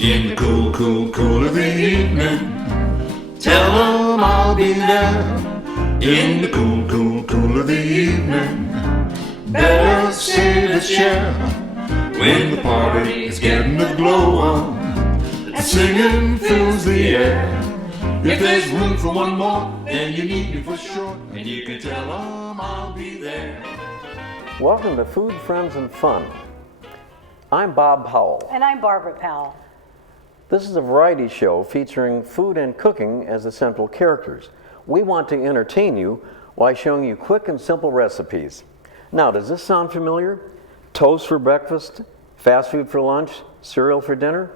In the cool, cool, cool of the evening. Tell them I'll be there. In the cool, cool, cool of the evening. Better save a chair when the party is getting a glow on. And singing fills the air. If there's room for one more, then you need me for sure. And you can tell them I'll be there. Welcome to Food, Friends, and Fun. I'm Bob Powell. And I'm Barbara Powell. This is a variety show featuring food and cooking as the central characters. We want to entertain you while showing you quick and simple recipes. Now, does this sound familiar? Toast for breakfast, fast food for lunch, cereal for dinner?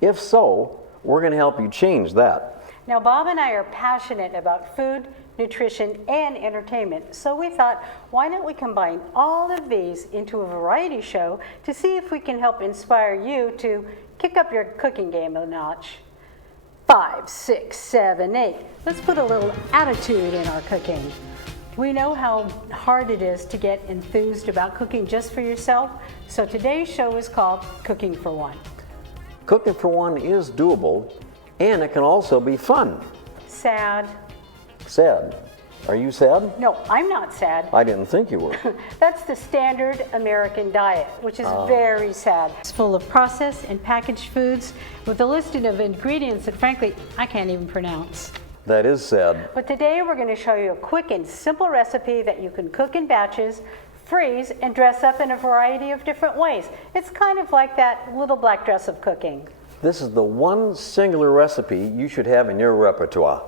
If so, we're going to help you change that. Now, Bob and I are passionate about food, nutrition, and entertainment, so we thought, why don't we combine all of these into a variety show to see if we can help inspire you to kick up your cooking game a notch. 5, 6, 7, 8. Let's put a little attitude in our cooking. We know how hard it is to get enthused about cooking just for yourself, so today's show is called Cooking for One. Cooking for one is doable, and it can also be fun. Sad. Sad. Are you sad? No, I'm not sad. I didn't think you were. That's the standard American diet, which is very sad. It's full of processed and packaged foods with a listing of ingredients that frankly, I can't even pronounce. That is sad. But today we're going to show you a quick and simple recipe that you can cook in batches, freeze, and dress up in a variety of different ways. It's kind of like that little black dress of cooking. This is the one singular recipe you should have in your repertoire.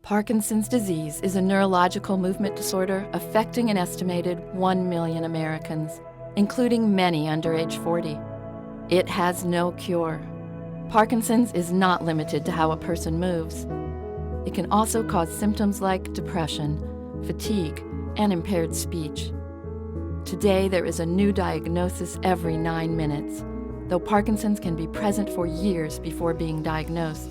Parkinson's disease is a neurological movement disorder affecting an estimated 1 million Americans, including many under age 40. It has no cure. Parkinson's is not limited to how a person moves. It can also cause symptoms like depression, fatigue, and impaired speech. Today, there is a new diagnosis every 9 minutes, though Parkinson's can be present for years before being diagnosed.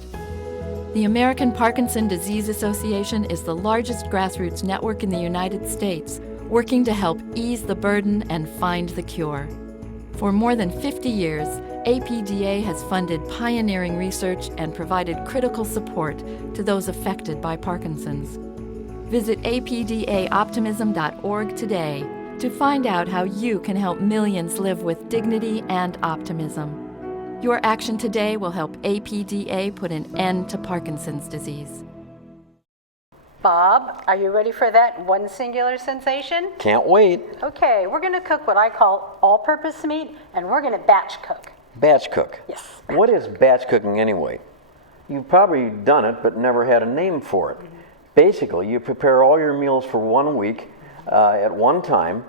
The American Parkinson Disease Association is the largest grassroots network in the United States, working to help ease the burden and find the cure. For more than 50 years, APDA has funded pioneering research and provided critical support to those affected by Parkinson's. Visit apdaoptimism.org today to find out how you can help millions live with dignity and optimism. Your action today will help APDA put an end to Parkinson's disease. Bob, are you ready for that one singular sensation? Can't wait. Okay, we're going to cook what I call all-purpose meat, and we're going to batch cook. Batch cook. Yes. What is batch cooking anyway? You've probably done it but never had a name for it. Basically, you prepare all your meals for 1 week at one time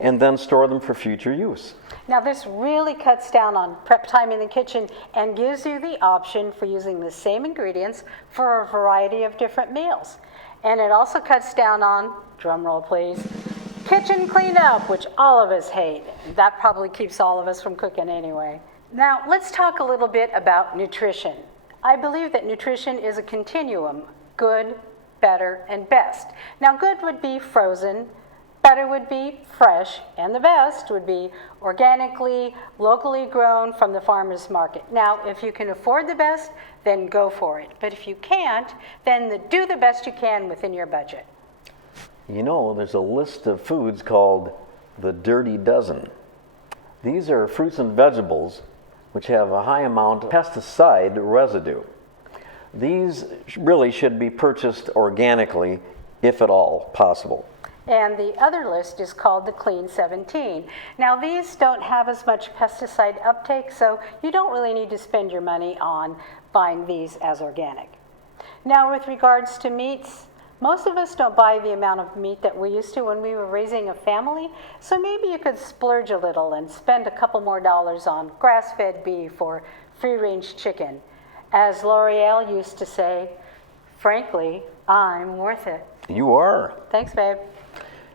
and then store them for future use. Now this really cuts down on prep time in the kitchen and gives you the option for using the same ingredients for a variety of different meals. And it also cuts down on, drum roll please, kitchen cleanup, which all of us hate. That probably keeps all of us from cooking anyway. Now let's talk a little bit about nutrition. I believe that nutrition is a continuum, good, better, and best. Now good would be frozen, better would be fresh, and the best would be organically, locally grown from the farmer's market. Now, if you can afford the best, then go for it. But if you can't, then do the best you can within your budget. You know, there's a list of foods called the Dirty Dozen. These are fruits and vegetables which have a high amount of pesticide residue. These really should be purchased organically, if at all possible. And the other list is called the Clean 17. Now these don't have as much pesticide uptake, so you don't really need to spend your money on buying these as organic. Now with regards to meats, most of us don't buy the amount of meat that we used to when we were raising a family, so maybe you could splurge a little and spend a couple more dollars on grass-fed beef or free-range chicken. As L'Oreal used to say, frankly, I'm worth it. You are. Thanks, babe.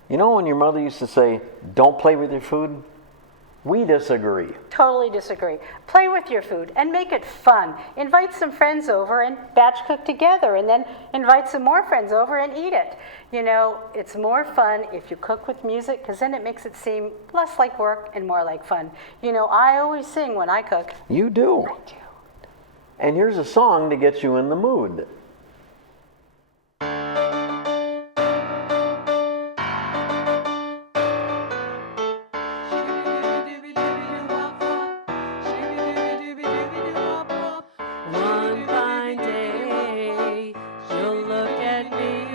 You know when your mother used to say, don't play with your food? We disagree. Totally disagree. Play with your food and make it fun. Invite some friends over and batch cook together, and then invite some more friends over and eat it. You know, it's more fun if you cook with music, because then it makes it seem less like work and more like fun. You know, I always sing when I cook. You do. I do. And here's a song to get you in the mood. One fine day, you'll look at me,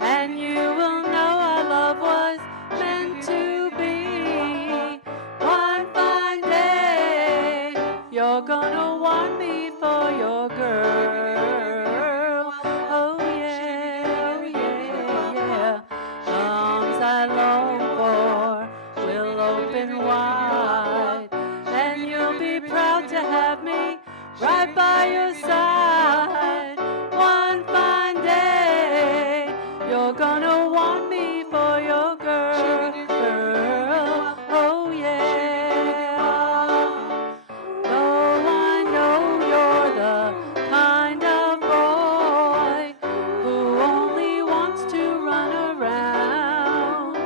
and you will know our love was meant to be. One fine day, you're gonna want me for your girl. Oh yeah, oh yeah, yeah. The arms I long for will open wide, and you'll be proud to have me right by your side. One fine day, you're gonna want me for your girl. Oh yeah. Though I know you're the kind of boy who only wants to run around,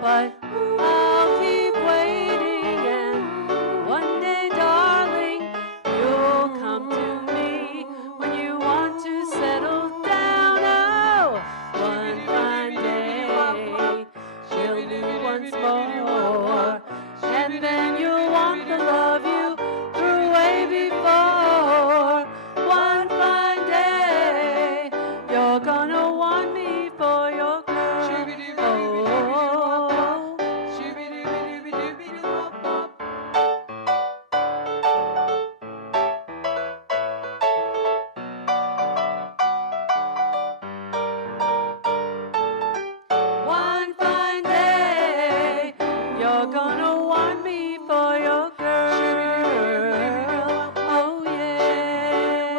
but I'll keep waiting, and one day, darling, you'll come to me when you want to settle down. Oh, one fine day, we'll meet once more, and then you'll want the love you threw away before. One fine day, you're gonna want me for your girl. One fine day, you're gonna want me for your girl. Oh yeah.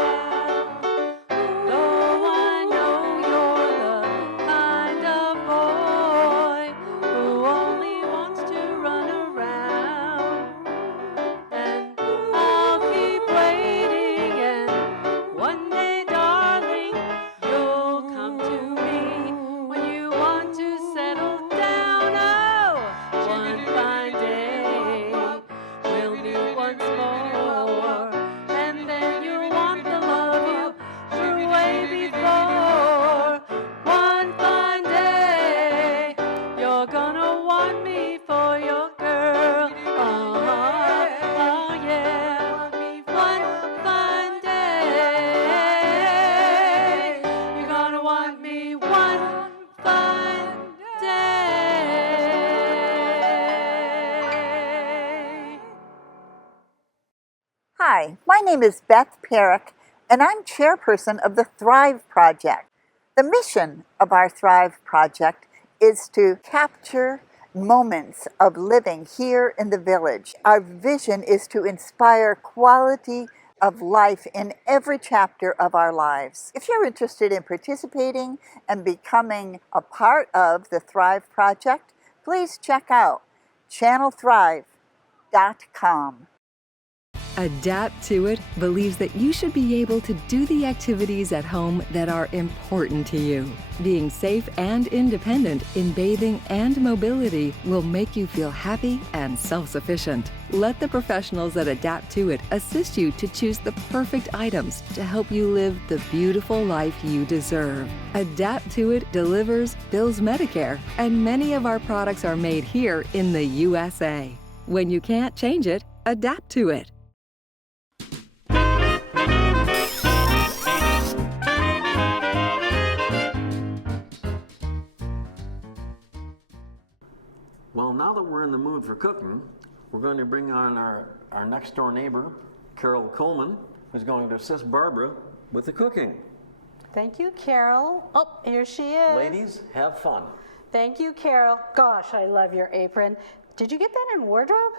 Though I know you're the kind of boy who only wants to run around, and I'll keep waiting, and one day, darling, you'll come to me when you want to settle down. Oh, one fine day, we'll meet once more, and then you'll want the love you threw away before. One fine day, you're gonna want me for your girl. Oh yeah. One fine day, you're gonna want me one fine day. Hi, my name is Beth Perrick, and I'm chairperson of the Thrive Project. The mission of our Thrive Project is to capture moments of living here in the village. Our vision is to inspire quality of life in every chapter of our lives. If you're interested in participating and becoming a part of the Thrive Project, please check out channelthrive.com. Adapt to It believes that you should be able to do the activities at home that are important to you. Being safe and independent in bathing and mobility will make you feel happy and self-sufficient. Let the professionals at Adapt to It assist you to choose the perfect items to help you live the beautiful life you deserve. Adapt to It delivers, bills Medicare, and many of our products are made here in the USA. When you can't change it, adapt to it. Well, now that we're in the mood for cooking, we're going to bring on our next door neighbor, Carol Coleman, who's going to assist Barbara with the cooking. Thank you, Carol. Oh, here she is. Ladies, have fun. Thank you, Carol. Gosh, I love your apron. Did you get that in wardrobe?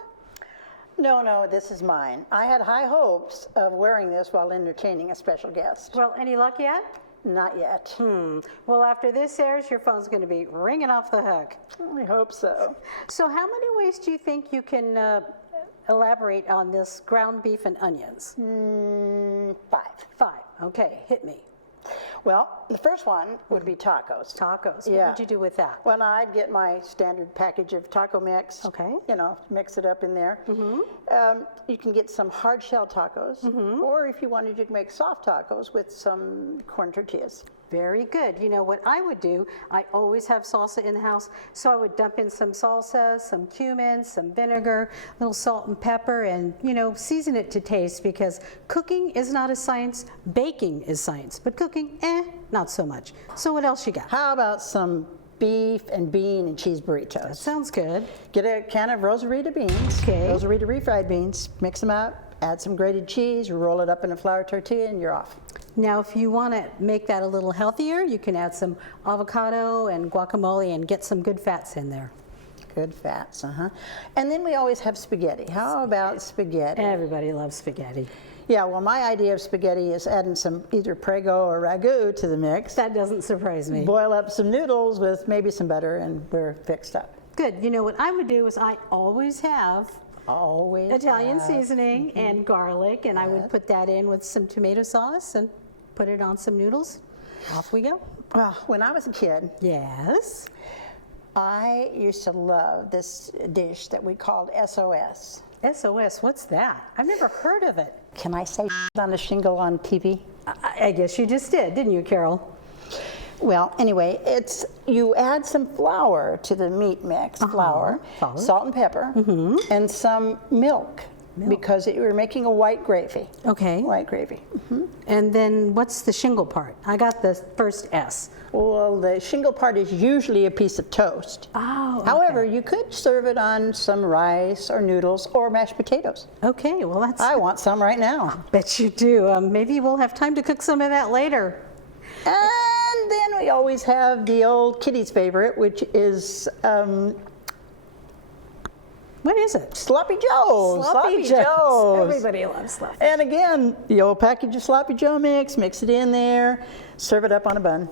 No, this is mine. I had high hopes of wearing this while entertaining a special guest. Well, any luck yet? Not yet. Well, after this airs, your phone's going to be ringing off the hook. I hope so. So how many ways do you think you can elaborate on this ground beef and onions? 5. 5. Okay, hit me. Well, the first one would be tacos. Tacos. Yeah. What would you do with that? Well, I'd get my standard package of taco mix. Okay. You know, mix it up in there. You can get some hard shell tacos, or if you wanted, you could make soft tacos with some corn tortillas. Very good. You know what I would do? I always have salsa in the house, so I would dump in some salsa, some cumin, some vinegar, a little salt and pepper, and season it to taste, because cooking is not a science, baking is science, but cooking, not so much. So what else you got? How about some beef and bean and cheese burritos? That sounds good. Get a can of Rosarita beans, Okay. Rosarita refried beans, mix them up, add some grated cheese, roll it up in a flour tortilla, and you're off. Now, if you want to make that a little healthier, you can add some avocado and guacamole and get some good fats in there. Good fats, And then we always have spaghetti. How about spaghetti? Everybody loves spaghetti. Yeah, well, my idea of spaghetti is adding some either Prego or ragu to the mix. That doesn't surprise me. Boil up some noodles with maybe some butter, and we're fixed up. Good. You know what I would do is I always have Always Italian have. seasoning and garlic, and I would put that in with some tomato sauce and put it on some noodles. Off we go. Well, when I was a kid, Yes. I used to love this dish that we called SOS. SOS, what's that? I've never heard of it. Can I say on a shingle on TV? I guess you just did, didn't you, Carol? Well, anyway, it's you add some flour to the meat mix, flour, salt and pepper, and some milk, because you're making a white gravy. Okay. White gravy. And then what's the shingle part? I got the first S. Well, the shingle part is usually a piece of toast. Oh, okay. However, you could serve it on some rice or noodles or mashed potatoes. Okay, well that's... I want some right now. Bet you do. Maybe we'll have time to cook some of that later. And then we always have the old Kitty's favorite, which is What is it? Sloppy Joe. Sloppy Joes. Everybody loves sloppy. And again, the old package of Sloppy Joe mix, mix it in there, serve it up on a bun.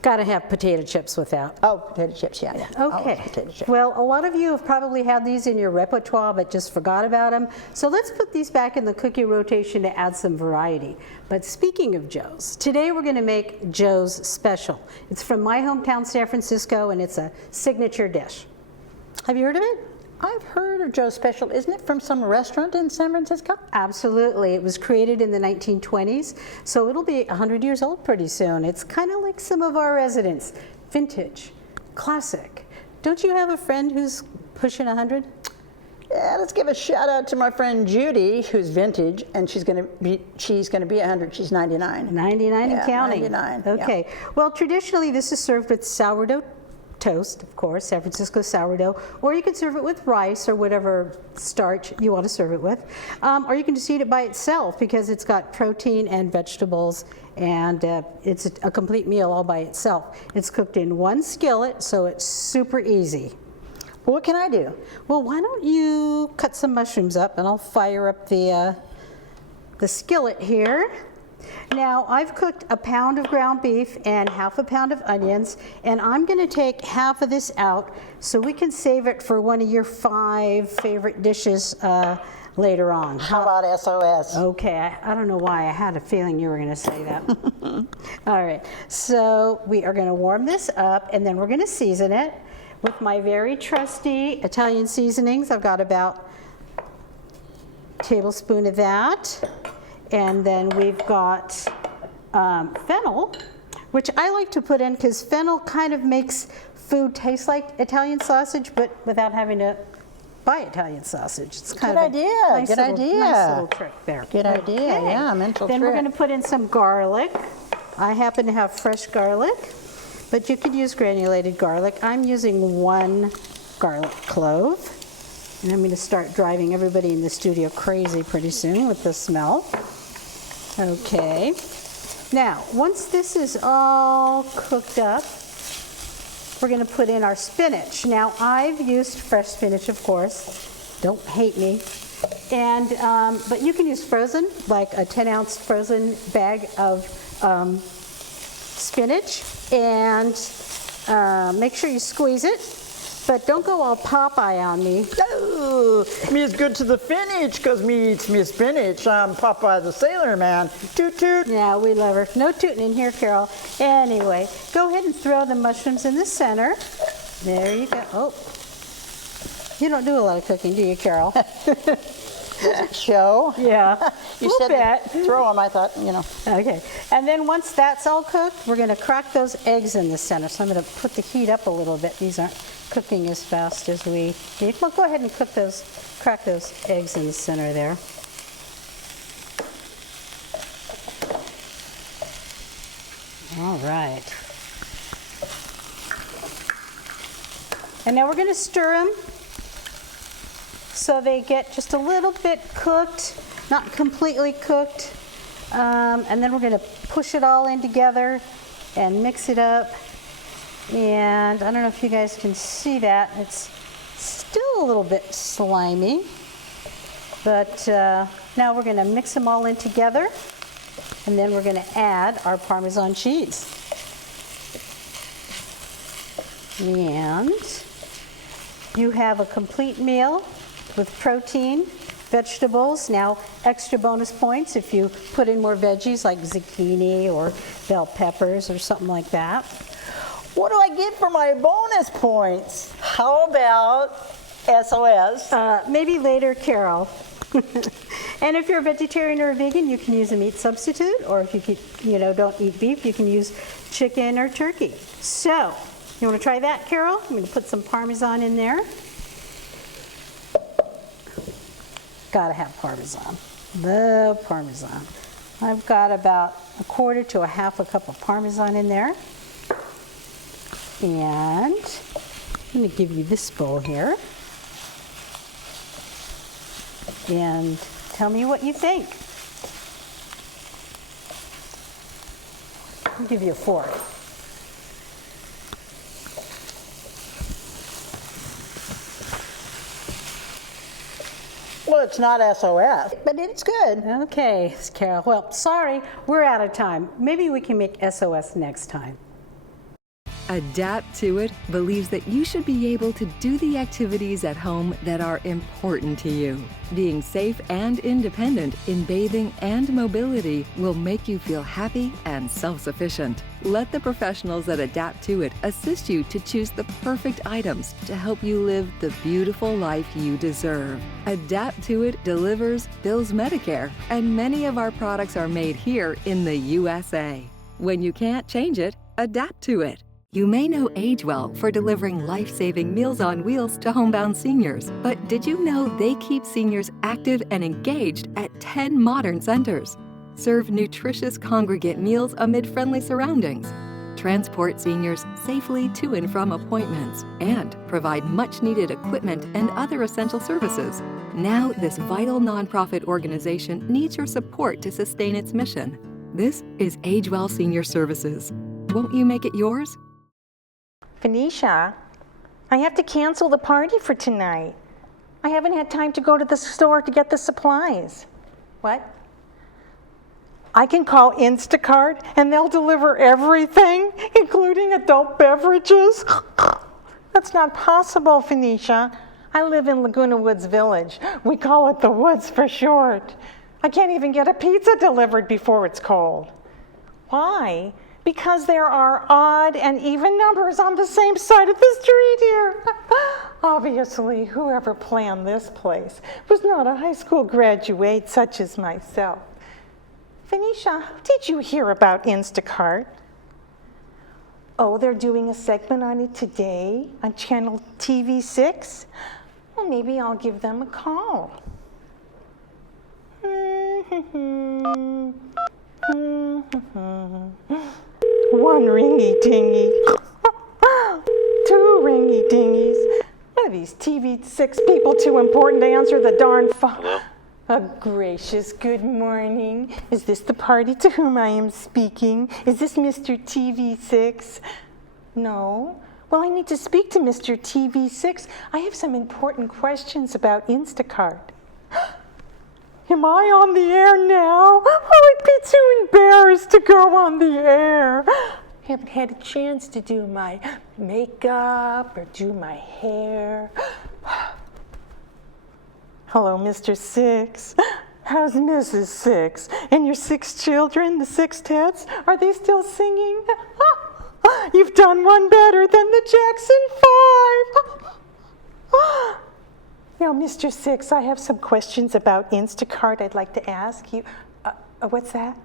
Got to have potato chips with that. Oh, potato chips, yeah. Always Okay. potato chips. Well, a lot of you have probably had these in your repertoire but just forgot about them. So let's put these back in the cookie rotation to add some variety. But speaking of Joe's, today we're going to make Joe's Special. It's from my hometown, San Francisco, and it's a signature dish. Have you heard of it? I've heard of Joe's Special. Isn't it from some restaurant in San Francisco? Absolutely. It was created in the 1920s, so it'll be 100 years old pretty soon. It's kind of like some of our residents. Vintage, classic. Don't you have a friend who's pushing 100? Yeah, let's give a shout out to my friend Judy, who's vintage, and she's going to be 100. She's 99. 99 Yeah, and counting. 99, Okay. Well, traditionally this is served with sourdough toast, of course, San Francisco sourdough, or you can serve it with rice or whatever starch you want to serve it with. Or you can just eat it by itself because it's got protein and vegetables, and it's a complete meal all by itself. It's cooked in one skillet, so it's super easy. What can I do? Well, why don't you cut some mushrooms up, and I'll fire up the skillet here. Now, I've cooked a pound of ground beef and half a pound of onions, and I'm going to take half of this out so we can save it for one of your 5 favorite dishes later on. How about SOS? Okay, I don't know why. I had a feeling you were going to say that. All right, so we are going to warm this up, and then we're going to season it with my very trusty Italian seasonings. I've got about a tablespoon of that. And then we've got fennel, which I like to put in because fennel kind of makes food taste like Italian sausage, but without having to buy Italian sausage. It's kind Good of idea, a nice good little, idea. nice little trick there. Good idea, yeah, mental Then we're trick. going to put in some garlic. I happen to have fresh garlic, but you could use granulated garlic. I'm using 1 garlic clove. And I'm going to start driving everybody in the studio crazy pretty soon with the smell. Okay. Now, once this is all cooked up, we're going to put in our spinach. Now, I've used fresh spinach, of course. Don't hate me. And but you can use frozen, like a 10-ounce frozen bag of spinach and make sure you squeeze it, but don't go all Popeye on me. Oh, me is good to the finish because me eats me spinach. I'm Popeye the Sailor Man. Toot toot. Yeah, we love her. No tooting in here, Carol. Anyway, go ahead and throw the mushrooms in the center. There you go. Oh, you don't do a lot of cooking, do you, Carol? Show. Yeah, You little said bit. throw them. I thought, you know. Okay, and then once that's all cooked, we're going to crack those eggs in the center. So I'm going to put the heat up a little bit. These aren't cooking as fast as we need. Well, go ahead and crack those eggs in the center there. All right. And now we're going to stir them so they get just a little bit cooked, not completely cooked. And then we're going to push it all in together and mix it up. And I don't know if you guys can see that. It's still a little bit slimy. But now we're going to mix them all in together. And then we're going to add our Parmesan cheese. And you have a complete meal with protein, vegetables. Now, extra bonus points if you put in more veggies like zucchini or bell peppers or something like that. What do I get for my bonus points? How about SOS? Maybe later, Carol. And if you're a vegetarian or a vegan, you can use a meat substitute, or if you don't eat beef, you can use chicken or turkey. So, you want to try that, Carol? I'm going to put some Parmesan in there. Gotta have Parmesan. Love Parmesan. I've got about 1/4 to 1/2 cup of Parmesan in there. And I'm going to give you this bowl here. And tell me what you think. I'll give you a fork. Well, it's not SOS, but it's good. Okay, Carol. Well, sorry, we're out of time. Maybe we can make SOS next time. Adapt to It believes that you should be able to do the activities at home that are important to you. Being safe and independent in bathing and mobility will make you feel happy and self-sufficient. Let the professionals at Adapt to It assist you to choose the perfect items to help you live the beautiful life you deserve. Adapt to It delivers, bills Medicare, and many of our products are made here in the USA. When you can't change it, adapt to it. You may know AgeWell for delivering life-saving Meals on Wheels to homebound seniors, but did you know they keep seniors active and engaged at 10 modern centers? Serve nutritious congregate meals amid friendly surroundings, transport seniors safely to and from appointments, and provide much-needed equipment and other essential services. Now, this vital nonprofit organization needs your support to sustain its mission. This is AgeWell Senior Services. Won't you make it yours? Phoenicia, I have to cancel the party for tonight. I haven't had time to go to the store to get the supplies. What? I can call Instacart and they'll deliver everything, including adult beverages? That's not possible, Phoenicia. I live in Laguna Woods Village. We call it the Woods for short. I can't even get a pizza delivered before it's cold. Why? Because there are odd and even numbers on the same side of the street here. Obviously, whoever planned this place was not a high school graduate such as myself. Phoenicia, how did you hear about Instacart? Oh, they're doing a segment on it today on channel TV6? Well, maybe I'll give them a call. One ringy-dingy, 2 ringy-dingies. Are these TV6 people too important to answer the darn phone? A gracious good morning. Is this the party to whom I am speaking? Is this Mr. TV6? No? Well, I need to speak to Mr. TV6. I have some important questions about Instacart. Am I on the air now? Oh, I'd be too embarrassed to go on the air. Haven't had a chance to do my makeup or do my hair. Hello, Mr. Six. How's Mrs. Six? And your 6 children, the sextets, are they still singing? You've done one better than the Jackson 5. Now, Mr. Six, I have some questions about Instacart I'd like to ask you. What's that?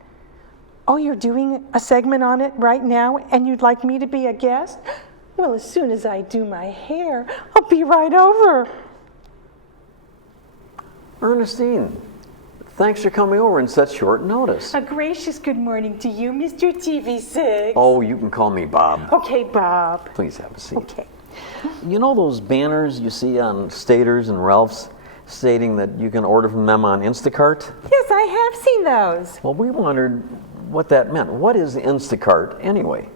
Oh, you're doing a segment on it right now, and you'd like me to be a guest? Well, as soon as I do my hair, I'll be right over. Ernestine, thanks for coming over in such short notice. A gracious good morning to you, Mr. TV6. Oh, you can call me Bob. Okay, Bob. Please have a seat. Okay. You know those banners you see on Staters and Ralph's stating that you can order from them on Instacart? Yes, I have seen those. Well, we wondered what that meant. What is Instacart anyway?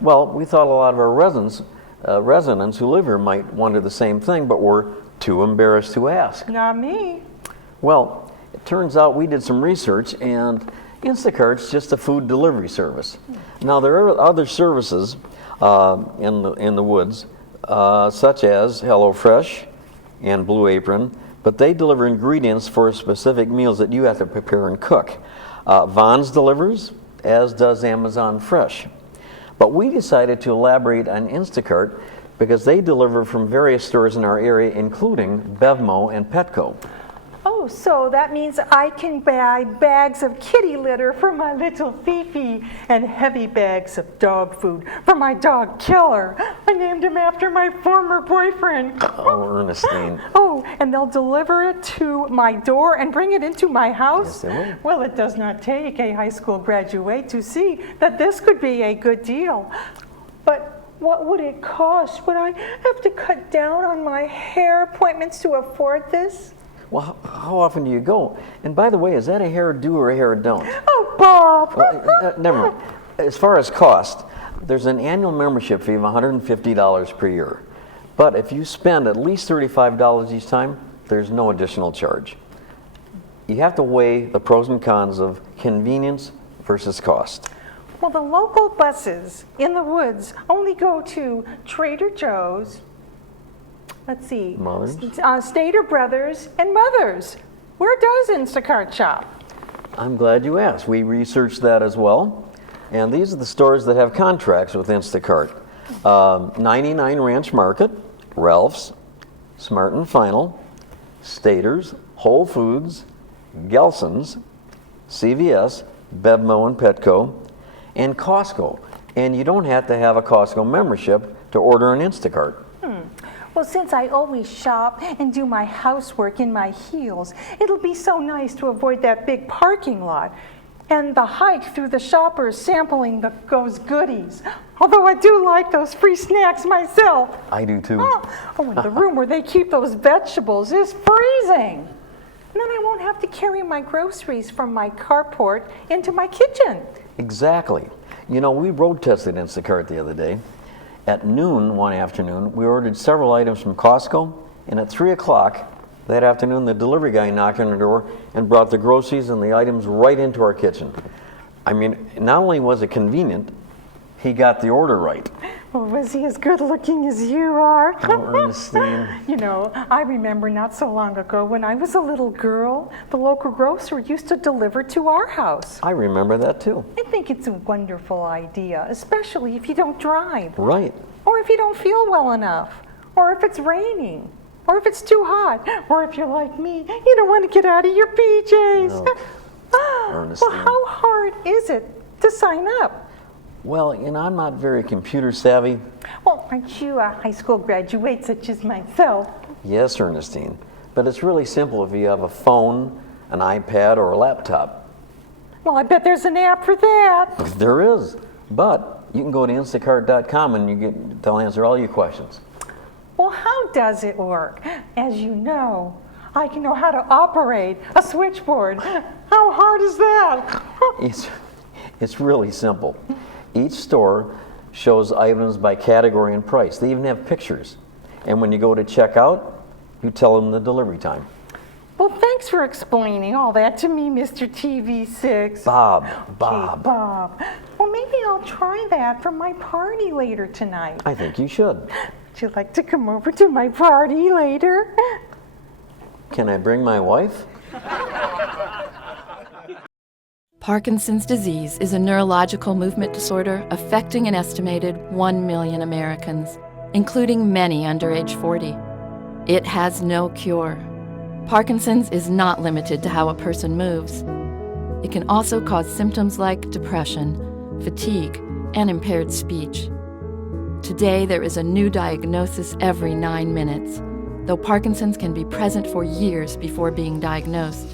Well, we thought a lot of our residents who live here might wonder the same thing, but were too embarrassed to ask. Not me. Well, it turns out we did some research, and Instacart's just a food delivery service. Now, there are other services in the woods, such as HelloFresh and Blue Apron, but they deliver ingredients for specific meals that you have to prepare and cook. Vons delivers, as does Amazon Fresh. But we decided to elaborate on Instacart because they deliver from various stores in our area, including Bevmo and Petco. Oh, so that means I can buy bags of kitty litter for my little Fifi and heavy bags of dog food for my dog Killer. I named him after my former boyfriend. Oh, Ernestine. Oh, and they'll deliver it to my door and bring it into my house? Yes, they will. Well, it does not take a high school graduate to see that this could be a good deal. But what would it cost? Would I have to cut down on my hair appointments to afford this? Well, how often do you go? And by the way, is that a hair do or a hair don't? Oh, Bob! Well, never mind. As far as cost, there's an annual membership fee of $150 per year. But if you spend at least $35 each time, there's no additional charge. You have to weigh the pros and cons of convenience versus cost. Well, the local buses in the woods only go to Trader Joe's, let's see, Mother's? Stater Brothers, and Mother's. Where does Instacart shop? I'm glad you asked. We researched that as well. And these are the stores that have contracts with Instacart. 99 Ranch Market, Ralph's, Smart and Final, Staters, Whole Foods, Gelson's, CVS, Bevmo and Petco, and Costco. And you don't have to have a Costco membership to order an Instacart. Well, since I always shop and do my housework in my heels, it'll be so nice to avoid that big parking lot and the hike through the shoppers sampling those goodies. Although I do like those free snacks myself. I do too. Oh, and the room where they keep those vegetables is freezing. And then I won't have to carry my groceries from my carport into my kitchen. Exactly. You know, we road tested Instacart the other day. At noon one afternoon, we ordered several items from Costco, and at 3 o'clock that afternoon, the delivery guy knocked on the door and brought the groceries and the items right into our kitchen. I mean, not only was it convenient, he got the order right. Well, was he as good looking as you are? Oh, Ernestine. You know, I remember not so long ago when I was a little girl, the local grocer used to deliver to our house. I remember that too. I think it's a wonderful idea, especially if you don't drive. Right. Or if you don't feel well enough. Or if it's raining. Or if it's too hot. Or if you're like me, you don't want to get out of your PJs. Oh, Ernestine. Well, how hard is it to sign up? Well, you know, I'm not very computer savvy. Well, aren't you a high school graduate such as myself? Yes, Ernestine. But it's really simple if you have a phone, an iPad, or a laptop. Well, I bet there's an app for that. There is. But you can go to Instacart.com and they'll answer all your questions. Well, how does it work? As you know, I can know how to operate a switchboard. How hard is that? It's really simple. Each store shows items by category and price. They even have pictures. And when you go to checkout, you tell them the delivery time. Well, thanks for explaining all that to me, Mr. TV6. Bob. Okay, Bob. Well, maybe I'll try that for my party later tonight. I think you should. Would you like to come over to my party later? Can I bring my wife? Parkinson's disease is a neurological movement disorder affecting an estimated 1 million Americans, including many under age 40. It has no cure. Parkinson's is not limited to how a person moves. It can also cause symptoms like depression, fatigue, and impaired speech. Today, there is a new diagnosis every 9 minutes, though Parkinson's can be present for years before being diagnosed.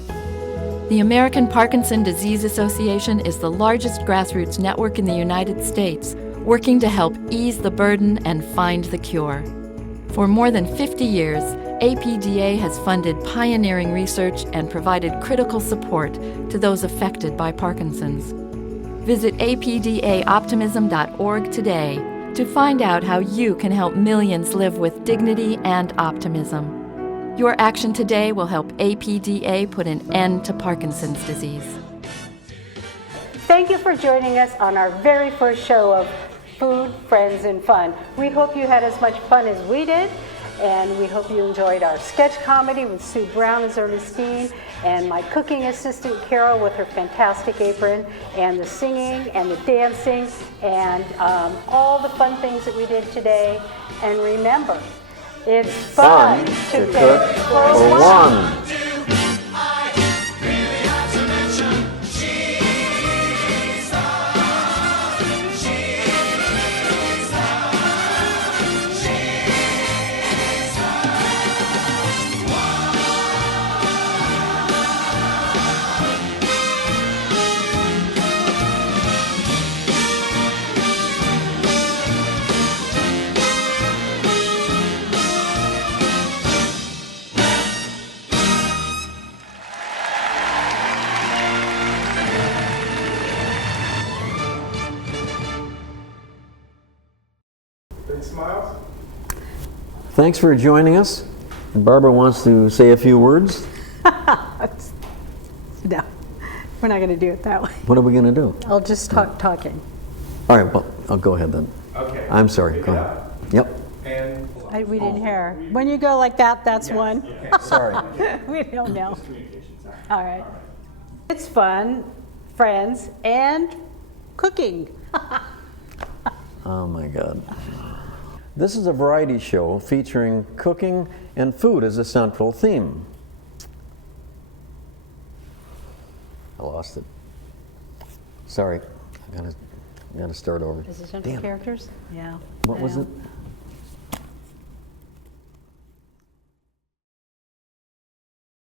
The American Parkinson Disease Association is the largest grassroots network in the United States, working to help ease the burden and find the cure. For more than 50 years, APDA has funded pioneering research and provided critical support to those affected by Parkinson's. Visit apdaoptimism.org today to find out how you can help millions live with dignity and optimism. Your action today will help APDA put an end to Parkinson's disease. Thank you for joining us on our very first show of Food, Friends, and Fun. We hope you had as much fun as we did, and we hope you enjoyed our sketch comedy with Sue Brown as Ernestine, and my cooking assistant Carol with her fantastic apron, and the singing and the dancing, and all the fun things that we did today. And remember, it's fun to cook for one. Big smiles. Thanks for joining us. Barbara wants to say a few words. No, we're not going to do it that way. What are we going to do? I'll just start talking. All right, well, I'll go ahead then. Okay. I'm sorry, Pick go it ahead. up. Yep, And We didn't hear. When you go like that, that's one. sorry. We don't know. All right. It's fun, friends, and cooking. Oh my God. This is a variety show featuring cooking and food as a central theme. I lost it. Sorry, I gotta start over. Is it central Damn. characters? Yeah. What was Yeah. it?